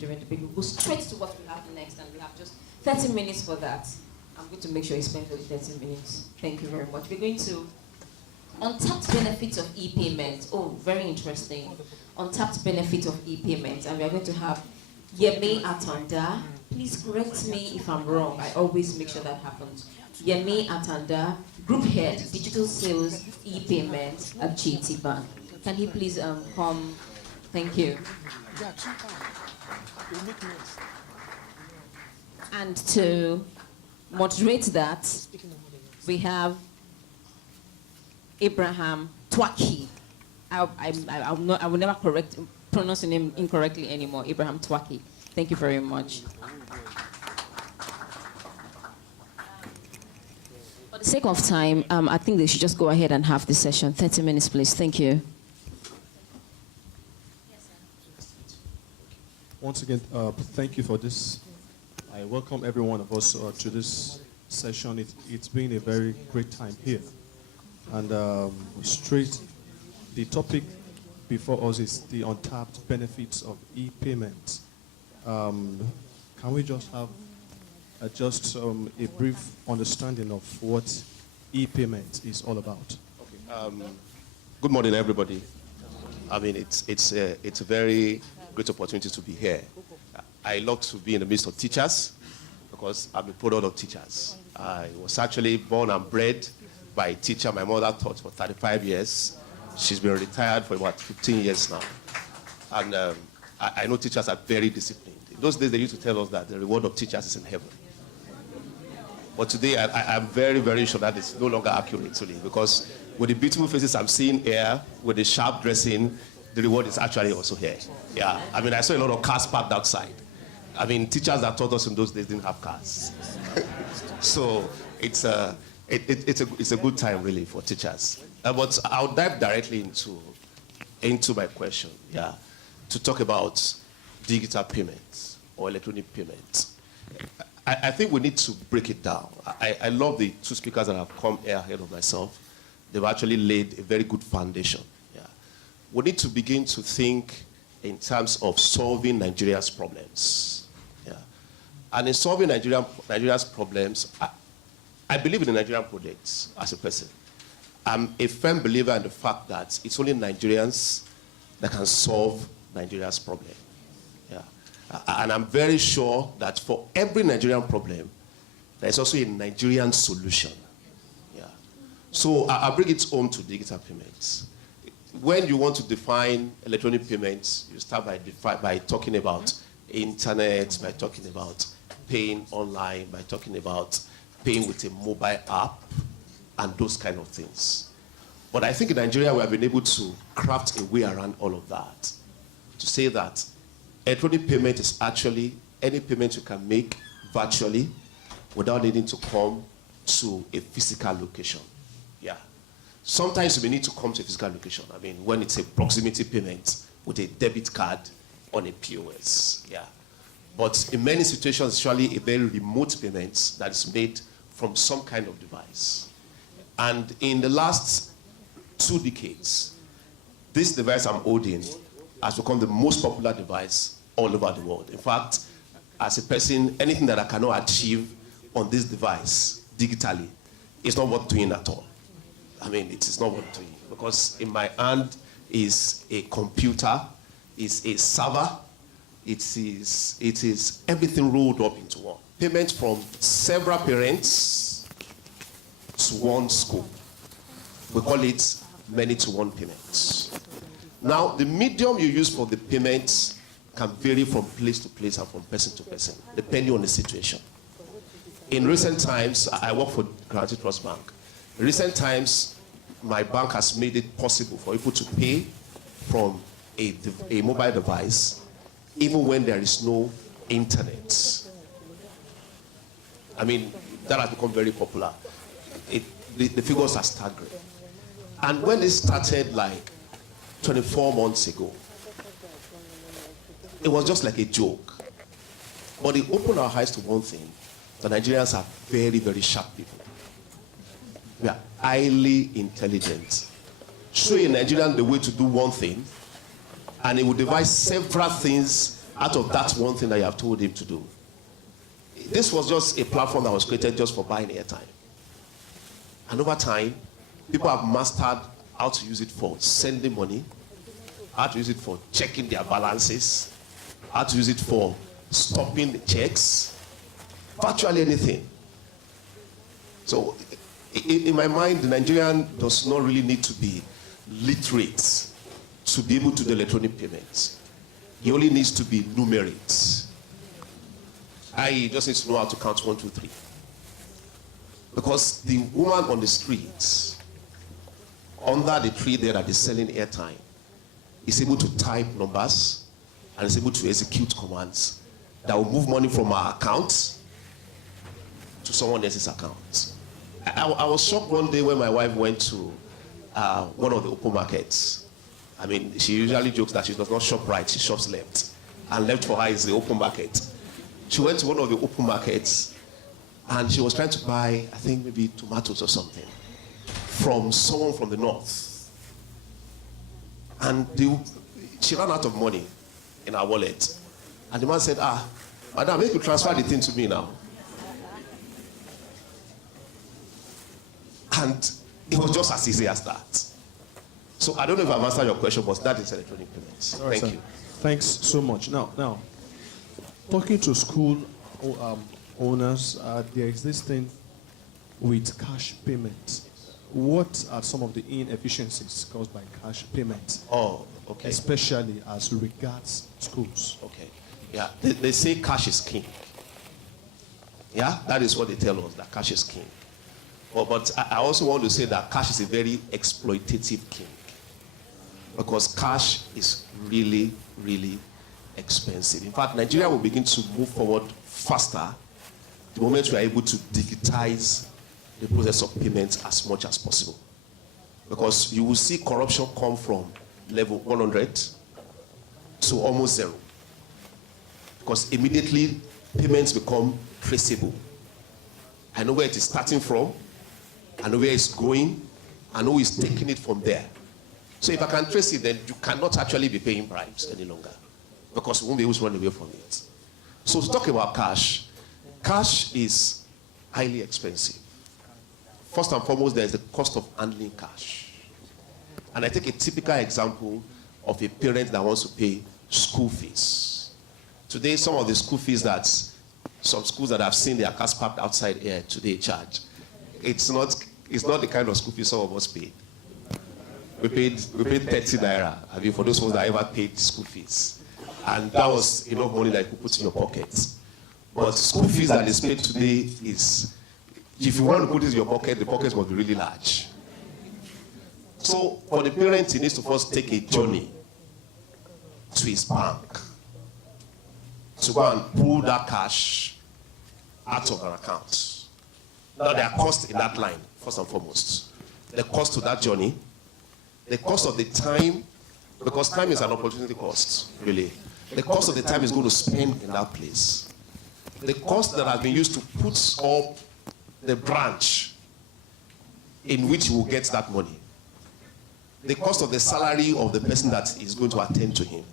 during the break. We'll go straight to what we have next, and we have just 30 minutes for that. I'm going to make sure you spend those 30 minutes. Thank you very much. We're going to untapped benefits of e-payment. Oh, very interesting. Untapped benefits of e-payment. And we are going to have Yemi Atanda. Please correct me if I'm wrong. I always make sure that happens. Yemi Atanda, Group Head, Digital Sales, e-payment at GT Bank. Can he please come? Thank you. And to moderate that, we have Abraham Twaki. I will never pronounce your name incorrectly anymore. Abraham Twaki. Thank you very much. For the sake of time, I think they should just go ahead and have this session. 30 minutes, please. Thank you. Once again, thank you for this. I welcome every one of us to this session. It's been a very great time here. And the topic before us is the untapped benefits of e-payment. Can we just have a brief understanding of what e-payment is all about? Okay. Good morning, everybody. I mean, it's a very great opportunity to be here. I love to be in the midst of teachers because I'm a product of teachers. I was actually born and bred by a teacher. My mother taught for 35 years. She's been retired for about 15 years now. And I know teachers are very disciplined. In those days, they used to tell us that the reward of teachers is in heaven. But today, I'm very, very sure that it's no longer accurate today, because with the beautiful faces I'm seeing here, with the sharp dressing, the reward is actually also here. Yeah, I mean, I saw a lot of cars parked outside. I mean, teachers that taught us in those days didn't have cars. So it's a good time, really, for teachers. But I'll dive directly into my question, yeah, to talk about digital payments or electronic payments. I think we need to break it down. I love the two speakers that have come here ahead of myself. They've actually laid a very good foundation. Yeah. We need to begin to think in terms of solving Nigeria's problems. Yeah. And in solving Nigeria's problems, I believe in the Nigerian projects as a person. I'm a firm believer in the fact that it's only Nigerians that can solve Nigeria's problem. Yeah. And I'm very sure that for every Nigerian problem, there's also a Nigerian solution. Yeah. So I'll bring it home to digital payments. When you want to define electronic payments, you start by talking about internet, by talking about paying online, by talking about paying with a mobile app, and those kind of things. But I think in Nigeria, we have been able to craft a way around all of that to say that electronic payment is actually any payment you can make virtually without needing to come to a physical location. Yeah. Sometimes you may need to come to a physical location. I mean, when it's a proximity payment with a debit card on a POS. Yeah. But in many situations, it's actually a very remote payment that is made from some kind of device. And in the last 2 decades, this device I'm holding has become the most popular device all over the world. In fact, as a person, anything that I cannot achieve on this device digitally is not worth doing at all. I mean, it is not worth doing, because in my hand is a computer, is a server, it is everything rolled up into one. Payment from several parents to one scope. We call it many-to-one payments. Now, the medium you use for the payments can vary from place to place and from person to person, depending on the situation. In recent times, I work for Guaranty Trust Bank. In recent times, my bank has made it possible for people to pay from a mobile device, even when there is no internet. I mean, that has become very popular. The figures are staggering. And when it started like 24 months ago, it was just like a joke. But it opened our eyes to one thing. The Nigerians are very, very sharp people. We are highly intelligent. Show a Nigerian the way to do one thing, and he will devise several things out of that one thing that you have told him to do. This was just a platform that was created just for buying airtime. And over time, people have mastered how to use it for sending money, how to use it for checking their balances, how to use it for stopping the checks, virtually anything. So in my mind, the Nigerian does not really need to be literate to be able to do electronic payments. He only needs to be numerate. He just needs to know how to count 1, 2, 3. Because the woman on the streets, under the tree there that is selling airtime, is able to type numbers and is able to execute commands that will move money from our account to someone else's account. I was shocked one day when my wife went to one of the open markets. I mean, she usually jokes that she does not shop right, she shops left. And left for her is the open market. She went to one of the open markets and she was trying to buy, I think maybe tomatoes or something, from someone from the north. And she ran out of money in her wallet. And the man said, madam, make you transfer the thing to me now. And it was just as easy as that. So I don't know if I've answered your question, but that is electronic payments. Right, Thank you. Thanks so much. Now, talking to school owners, there is this thing with cash payment. What are some of the inefficiencies caused by cash payment? Oh, okay. Especially as regards schools. Okay. Yeah, they say cash is king. Yeah, that is what they tell us, that cash is king. But I also want to say that cash is a very exploitative king. Because cash is really, really expensive. In fact, Nigeria will begin to move forward faster the moment we are able to digitize the process of payments as much as possible. Because you will see corruption come from level 100 to almost 0. Because immediately payments become traceable. I know where it is starting from, I know where it's going, I know who is taking it from there. So if I can trace it, then you cannot actually be paying bribes any longer, because we won't be able to run away from it. So to talk about cash, cash is highly expensive. First and foremost, there is the cost of handling cash. And I take a typical example of a parent that wants to pay school fees. Today, some of the school fees that some schools that have seen their cars parked outside here today charge, it's not the kind of school fees some of us paid. We paid 30 naira, I mean, for those ones that ever paid school fees. And that was enough money that you could put in your pocket. But school fees that is paid today is, if you want to put it in your pocket, the pockets must be really large. So for the parent, he needs to first take a journey to his bank to go and pull that cash out of an account. Now there are costs in that line, first and foremost. The cost to that journey, the cost of the time, because time is an opportunity cost, really. The cost of the time is going to spend in that place. The cost that has been used to put up the branch in which he will get that money. The cost of the salary of the person that is going to attend to him.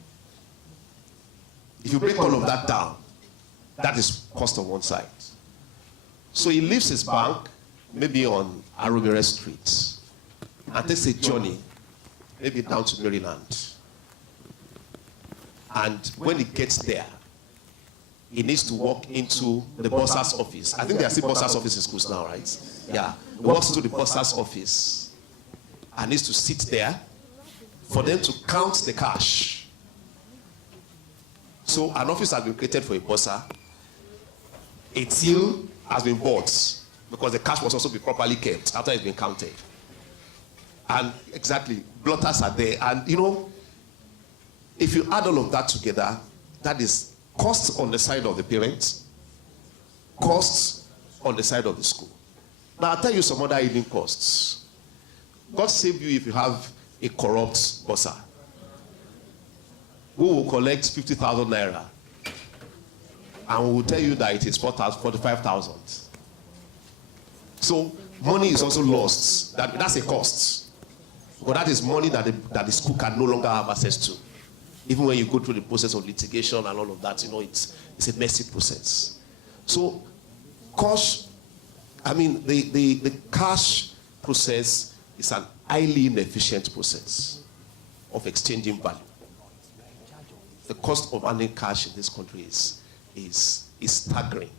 If you break all of that down, that is cost on one side. So he leaves his bank, maybe on Arumire Street, and takes a journey, maybe down to Maryland. And when he gets there, he needs to walk into the bursar's office. I think there are still bursar's office in schools now, right? Yeah. He walks into the bursar's office and needs to sit there for them to count the cash. So an office has been created for a bursar. A till has been bought because the cash must also be properly kept after it's been counted. And exactly, blotters are there. And you know, if you add all of that together, that is costs on the side of the parents, costs on the side of the school. Now I'll tell you some other hidden costs. God save you if you have a corrupt bursar who will collect 50,000 naira and will tell you that it is 45,000. So money is also lost. That's a cost. But that is money that the school can no longer have access to. Even when you go through the process of litigation and all of that, it's a messy process. So the cash process is an highly inefficient process of exchanging value. The cost of earning cash in this country is staggering.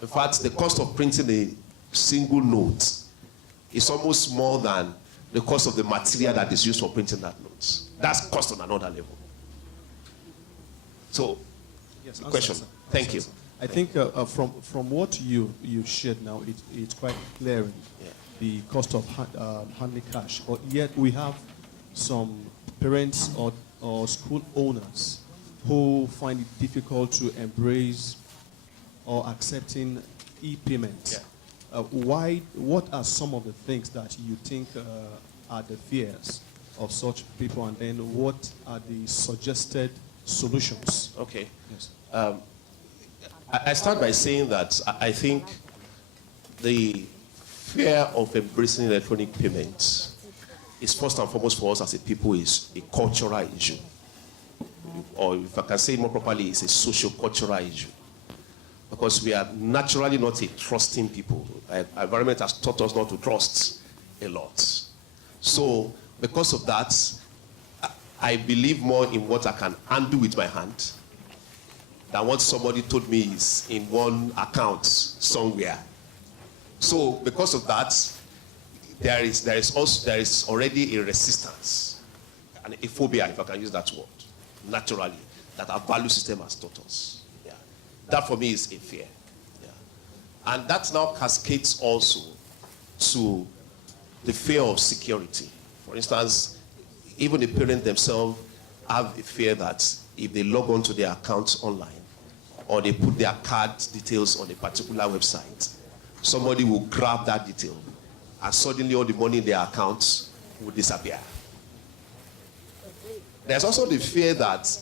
In fact, the cost of printing a single note is almost more than the cost of the material that is used for printing that note. That's cost on another level. So, yes, question. Thank you. I think from what you shared now, it's quite clear the cost of handling cash. But yet we have some parents or school owners who find it difficult to embrace or accepting e-payment. Yeah. What are some of the things that you think are the fears of such people, and then what are the suggested solutions? Okay. Yes. I start by saying that I think the fear of embracing electronic payments is first and foremost for us as a people is a cultural issue. Or if I can say it more properly, it's a socio-cultural issue. Because we are naturally not a trusting people. Our environment has taught us not to trust a lot. So because of that, I believe more in what I can undo with my hand than what somebody told me is in one account somewhere. So because of that, there is already a resistance and a phobia, if I can use that word, naturally, that our value system has taught us. Yeah. That for me is a fear. Yeah. And that now cascades also to the fear of security. For instance, even the parents themselves have a fear that if they log on to their accounts online or they put their card details on a particular website, somebody will grab that detail and suddenly all the money in their accounts will disappear. There's also the fear that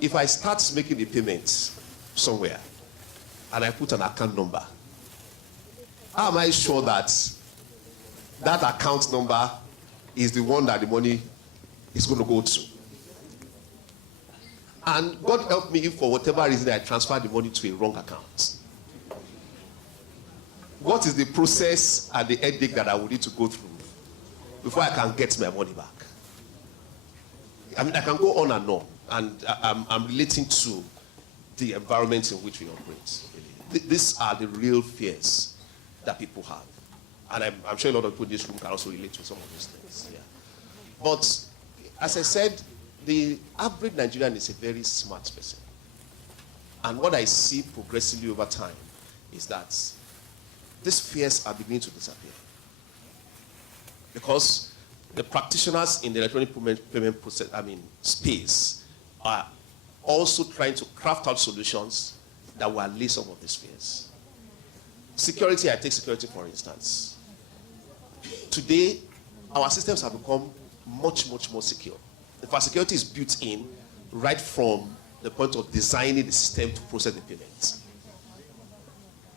if I start making the payments somewhere and I put an account number, how am I sure that that account number is the one that the money is going to go to? And God help me if for whatever reason I transfer the money to a wrong account. What is the process and the headache that I will need to go through before I can get my money back? I mean, I can go on and on, and I'm relating to the environment in which we operate. These are the real fears that people have. And I'm sure a lot of people in this room can also relate to some of these things. Yeah. But as I said, the average Nigerian is a very smart person. And what I see progressively over time is that these fears are beginning to disappear. Because the practitioners in the electronic payment process, space, are also trying to craft out solutions that will allay some of these fears. Security, I take security for instance. Today, our systems have become much, much more secure. In fact, security is built in right from the point of designing the system to process the payments.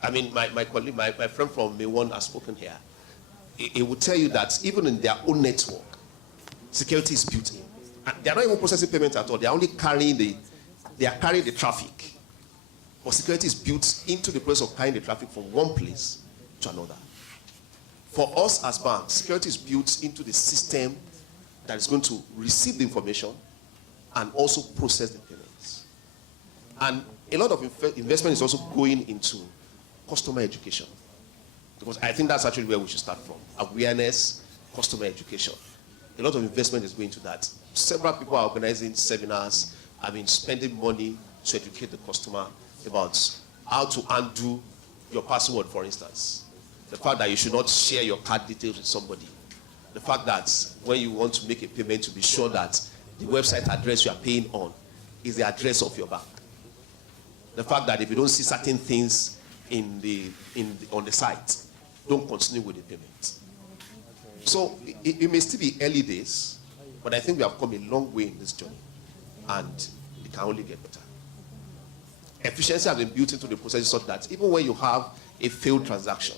I mean, my colleague, my friend from May1 has spoken here. He will tell you that even in their own network, security is built in. And they're not even processing payments at all. They're only carrying the traffic. But security is built into the process of carrying the traffic from one place to another. For us as banks, security is built into the system that is going to receive the information and also process the payments. And a lot of investment is also going into customer education. Because I think that's actually where we should start from. Awareness, customer education. A lot of investment is going to that. Several people are organizing seminars, spending money to educate the customer about how to undo your password, for instance. The fact that you should not share your card details with somebody. The fact that when you want to make a payment, to be sure that the website address you are paying on is the address of your bank. The fact that if you don't see certain things on the site, don't continue with the payment. So it may still be early days, but I think we have come a long way in this journey, and it can only get better. Efficiency has been built into the process such that even when you have a failed transaction,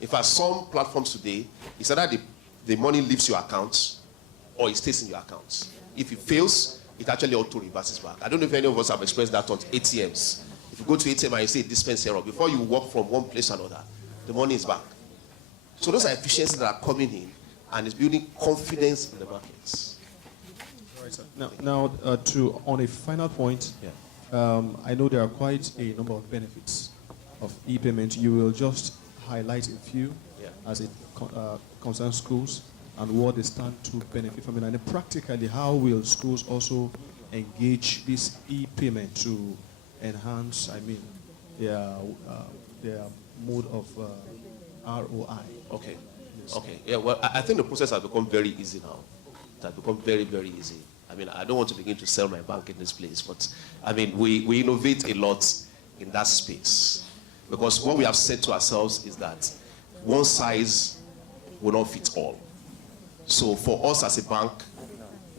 in fact, some platforms today, it's either the money leaves your account or it stays in your account. If it fails, it actually auto reverses back. I don't know if any of us have experienced that on ATMs. If you go to ATM and you say dispense error, before you walk from one place to another, the money is back. So those are efficiencies that are coming in, and it's building confidence in the markets. All right, sir. Now on a final point, I know there are quite a number of benefits of e-payment. You will just highlight a few as it concerns schools and what they stand to benefit from it. And then practically, how will schools also engage this e-payment to enhance, their mode of ROI? Okay. Yes. Okay. Yeah, well, I think the process has become very easy now. It has become very, very easy. I don't want to begin to sell my bank in this place, but we innovate a lot in that space. Because what we have said to ourselves is that one size will not fit all. So for us as a bank,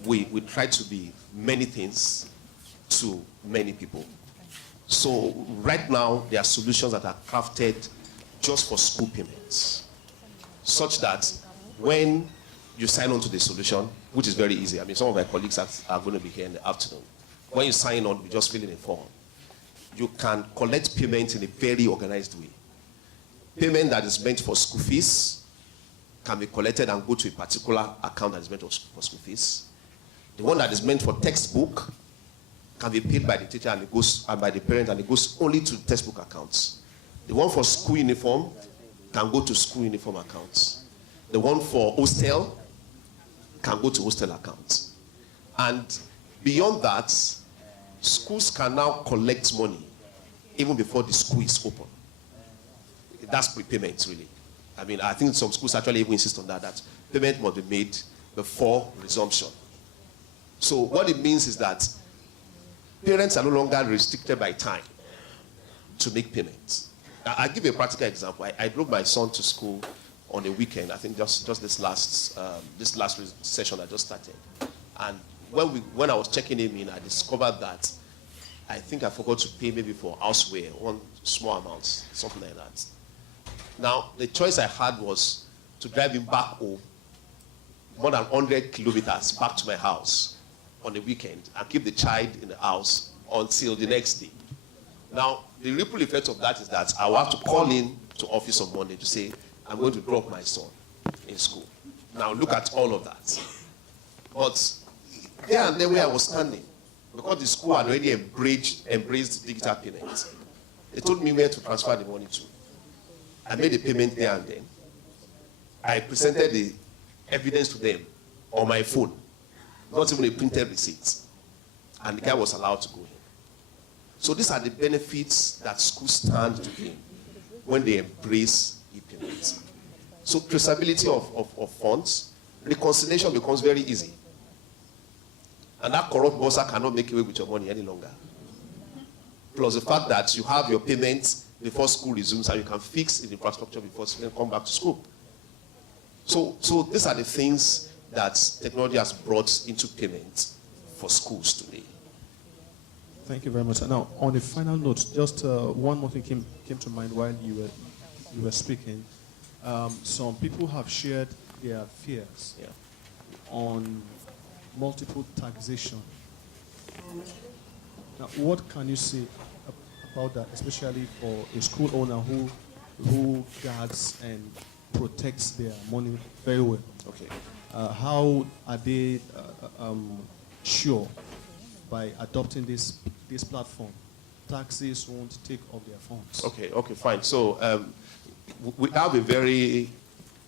we try to be many things to many people. So right now, there are solutions that are crafted just for school payments, such that when you sign on to the solution, which is very easy. Some of my colleagues are going to be here in the afternoon. When you sign on, you just fill in a form. You can collect payment in a very organized way. Payment that is meant for school fees can be collected and go to a particular account that is meant for school fees. The one that is meant for textbook can be paid by the teacher and by the parent, and it goes only to textbook accounts. The one for school uniform can go to school uniform accounts. The one for hostel can go to hostel accounts. And beyond that, schools can now collect money even before the school is open. That's prepayment, really. I think some schools actually even insist on that payment must be made before resumption. So what it means is that parents are no longer restricted by time to make payments. I'll give you a practical example. I drove my son to school on a weekend. I think just this last session I just started. And when I was checking him in, I discovered that I think I forgot to pay maybe for houseware, one small amount, something like that. Now, the choice I had was to drive him back home more than 100 kilometers back to my house on the weekend and keep the child in the house until the next day. Now, the ripple effect of that is that I will have to call in to office on Monday to say, I'm going to drop my son in school. Now, look at all of that. But there and then where I was standing, because the school had already embraced digital payments, they told me where to transfer the money to. I made a payment there and then. I presented the evidence to them on my phone, not even a printed receipt. And the guy was allowed to go in. So these are the benefits that schools stand to gain when they embrace e-payments. So traceability of funds, reconciliation becomes very easy. And that corrupt bossa cannot make away with your money any longer. Plus the fact that you have your payments before school resumes and you can fix the infrastructure before students come back to school. So these are the things that technology has brought into payments for schools today. Thank you very much. Now, on a final note, just one more thing came to mind while you were speaking. Some people have shared their fears on multiple taxation. Now, what can you say about that, especially for a school owner who guards and protects their money very well? Okay. How are they sure by adopting this platform, taxes won't take off their funds? Okay, fine. So we have a very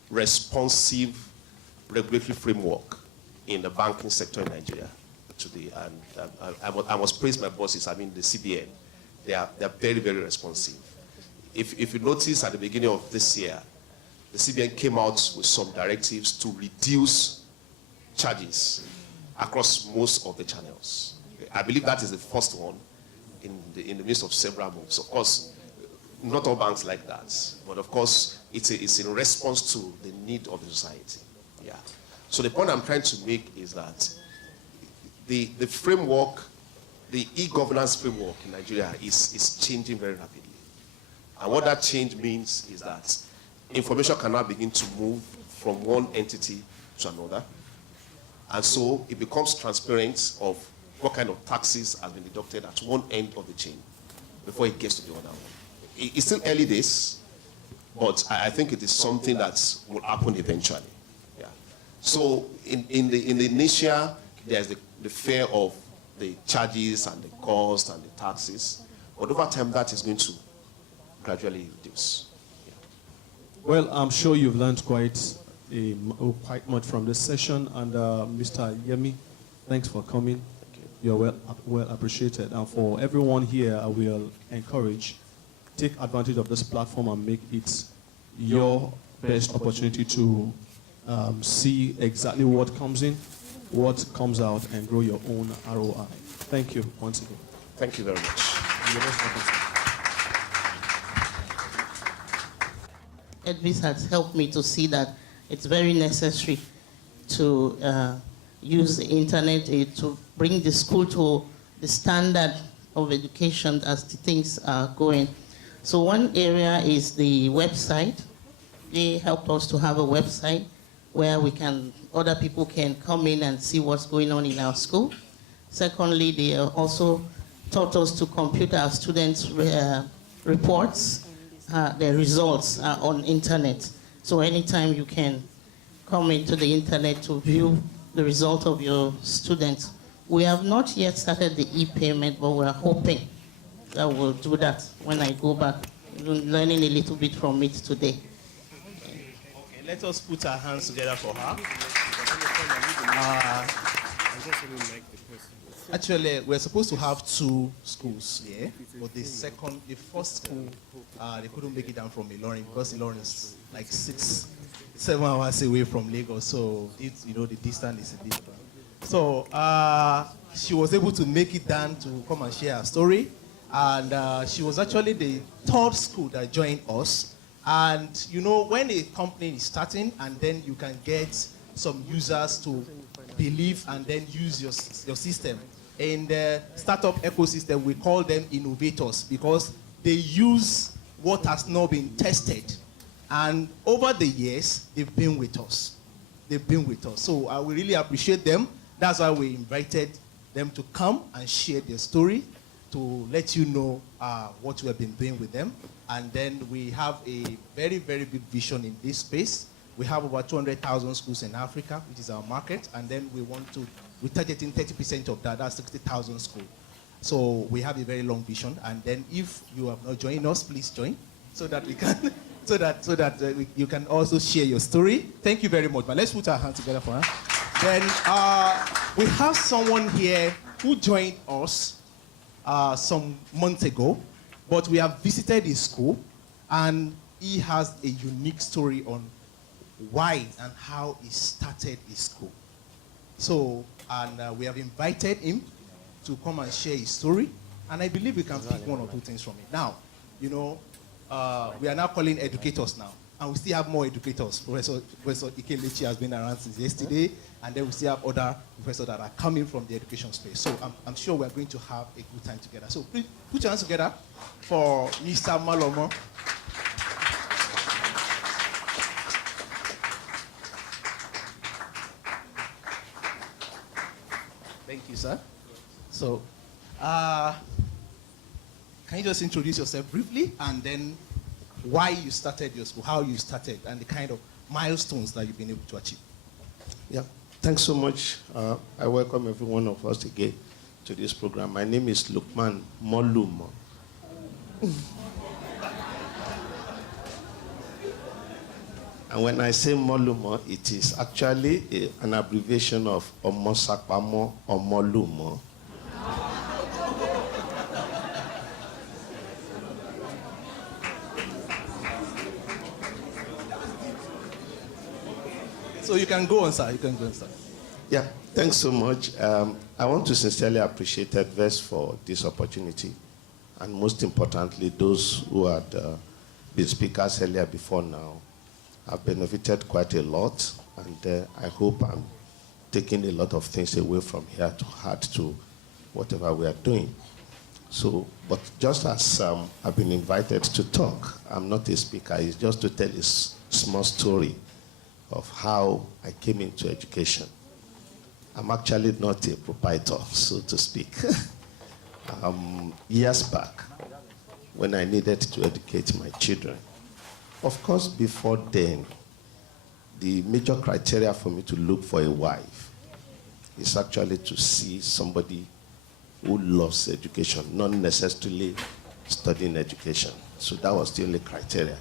responsive regulatory framework in the banking sector in Nigeria today, and I must praise my bosses. The CBN, they are very, very responsive. If you notice at the beginning of this year, the CBN came out with some directives to reduce charges across most of the channels. I believe that is the first one in the midst of several moves. Of course, not all banks like that, but of course, it's in response to the need of the society. Yeah. So the point I'm trying to make is that the framework, the e-governance framework in Nigeria is changing very rapidly. And what that change means is that information can now begin to move from one entity to another. And so it becomes transparent of what kind of taxes has been deducted at one end of the chain before it gets to the other one. It's still early days, but I think it is something that will happen eventually. Yeah. So in the initial, there's the fear of the charges and the cost and the taxes, but over time that is going to gradually reduce. Yeah. Well, I'm sure you've learned quite much from this session, and Mr. Yemi, thanks for coming. You're well appreciated. And for everyone here, I will encourage, take advantage of this platform and make it your best opportunity to see exactly what comes in, what comes out, and grow your own ROI. Thank you once again. Thank you very much. You're most welcome. Edves has helped me to see that it's very necessary to use the internet to bring the school to the standard of education as the things are going. So one area is the website. They helped us to have a website where other people can come in and see what's going on in our school. Secondly, they also taught us to compute our students' reports. Their results are on internet. So anytime you can come into the internet to view the result of your students. We have not yet started the e-payment, but we're hoping that we'll do that when I go back, learning a little bit from it today. Okay, let us put our hands together for her. Actually, we're supposed to have 2 schools here, but the first school, they couldn't make it down from Ilorin because Ilorin is like 6-7 hours away from Lagos, so the distance is a bit. So she was able to make it down to come and share her story, and she was actually the 3rd school that joined us. And when a company is starting, and then you can get some users to believe and then use your system. In the startup ecosystem, we call them innovators because they use what has not been tested. And over the years, they've been with us. So we really appreciate them. That's why we invited them to come and share their story, to let you know what we have been doing with them. And then we have a very, very big vision in this space. We have over 200,000 schools in Africa, which is our market. And then we're targeting 30% of that, that's 60,000 schools. So we have a very long vision. And then if you have not joined us, please join so that we can, you can also share your story. Thank you very much. But let's put our hands together for her. Then we have someone here who joined us some months ago, but we have visited his school, and he has a unique story on why and how he started his school. So, and we have invited him to come and share his story, and I believe we can pick 1 or 2 things from it. Now, we are now calling educators now, and we still have more educators. Professor Ikelechi has been around since yesterday, and then we still have other professors that are coming from the education space. So I'm sure we're going to have a good time together. So please put your hands together for Mr. Malomo. Thank you, sir. So, can you just introduce yourself briefly, and then why you started your school, how you started, and the kind of milestones that you've been able to achieve? Yeah, thanks so much. I welcome every one of us again to this program. My name is Lukman Molumo. And when I say Molumo, it is actually an abbreviation of Omosapamo Omolumo. So you can go on, sir. You can go on, sir. Yeah, thanks so much. I want to sincerely appreciate Edves for this opportunity, and most importantly, those who had been speakers earlier before now have benefited quite a lot, and I hope I'm taking a lot of things away from here to add to whatever we are doing. So, but just as I've been invited to talk, I'm not a speaker, it's just to tell a small story of how I came into education. I'm actually not a proprietor, so to speak. Years back, when I needed to educate my children, of course, before then, the major criteria for me to look for a wife is actually to see somebody who loves education, not necessarily studying education. So that was the only criteria.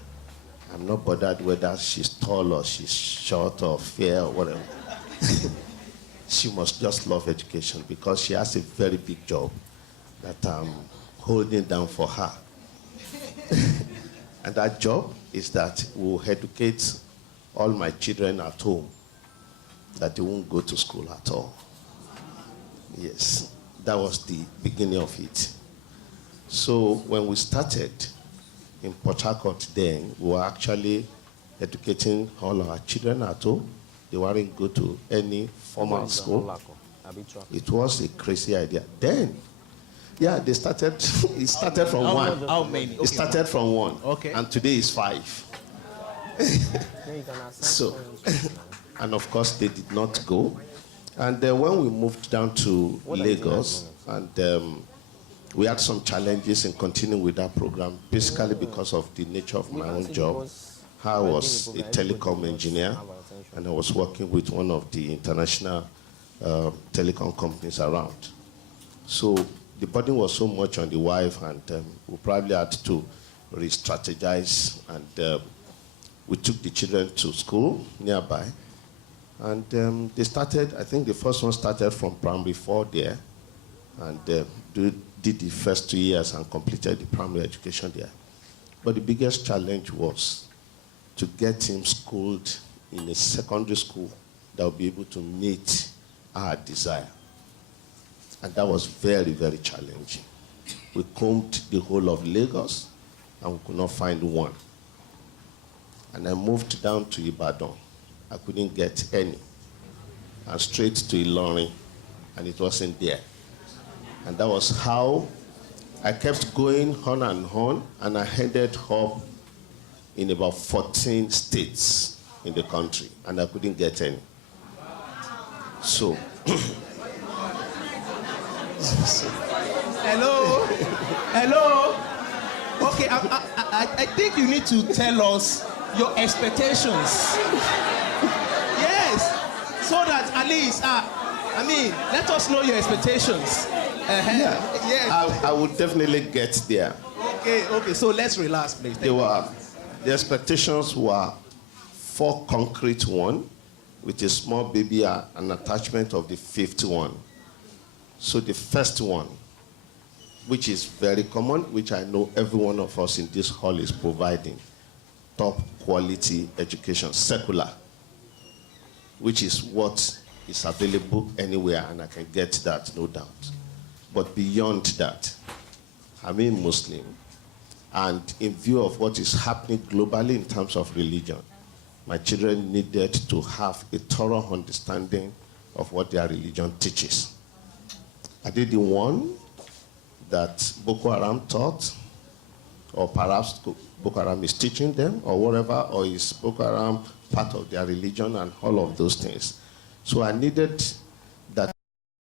I'm not bothered whether she's tall or she's short or fair or whatever. She must just love education because she has a very big job that I'm holding down for her. And that job is that we'll educate all my children at home, that they won't go to school at all. Yes, that was the beginning of it. So when we started in Port Harcourt then, we were actually educating all our children at home. They weren't go to any formal school. It was a crazy idea. Then, yeah, they started, it started from one. How many? Okay. It started from one. Okay. And today is 5. So, and of course they did not go. And when we moved down to Lagos, and we had some challenges in continuing with that program, basically because of the nature of my own job. I was a telecom engineer, and I was working with one of the international telecom companies around. So the burden was so much on the wife, and we probably had to re-strategize, and we took the children to school nearby. And they started, I think the first one started from primary 4 there, and did the first 2 years and completed the primary education there. But the biggest challenge was to get him schooled in a secondary school that would be able to meet our desire. And that was very, very challenging. We combed the whole of Lagos, and we could not find one. And I moved down to Ibadan. I couldn't get any. And straight to Ilorin, and it wasn't there. And that was how I kept going on, and I ended up in about 14 states in the country, and I couldn't get any. So. Hello? Hello? Okay, I think you need to tell us your expectations. Yes, so that at least, let us know your expectations. Yeah, Yes. I would definitely get there. Okay, so let's relax, please. The expectations were 4 concrete one, with a small baby and an attachment of the 5th one. So the first one, which is very common, which I know every one of us in this hall is providing, top quality education, secular, which is what is available anywhere, and I can get that, no doubt. But beyond that, I'm a Muslim, and in view of what is happening globally in terms of religion, my children needed to have a thorough understanding of what their religion teaches. Are they the one that Boko Haram taught, or perhaps Boko Haram is teaching them, or whatever, or is Boko Haram part of their religion, and all of those things? So I needed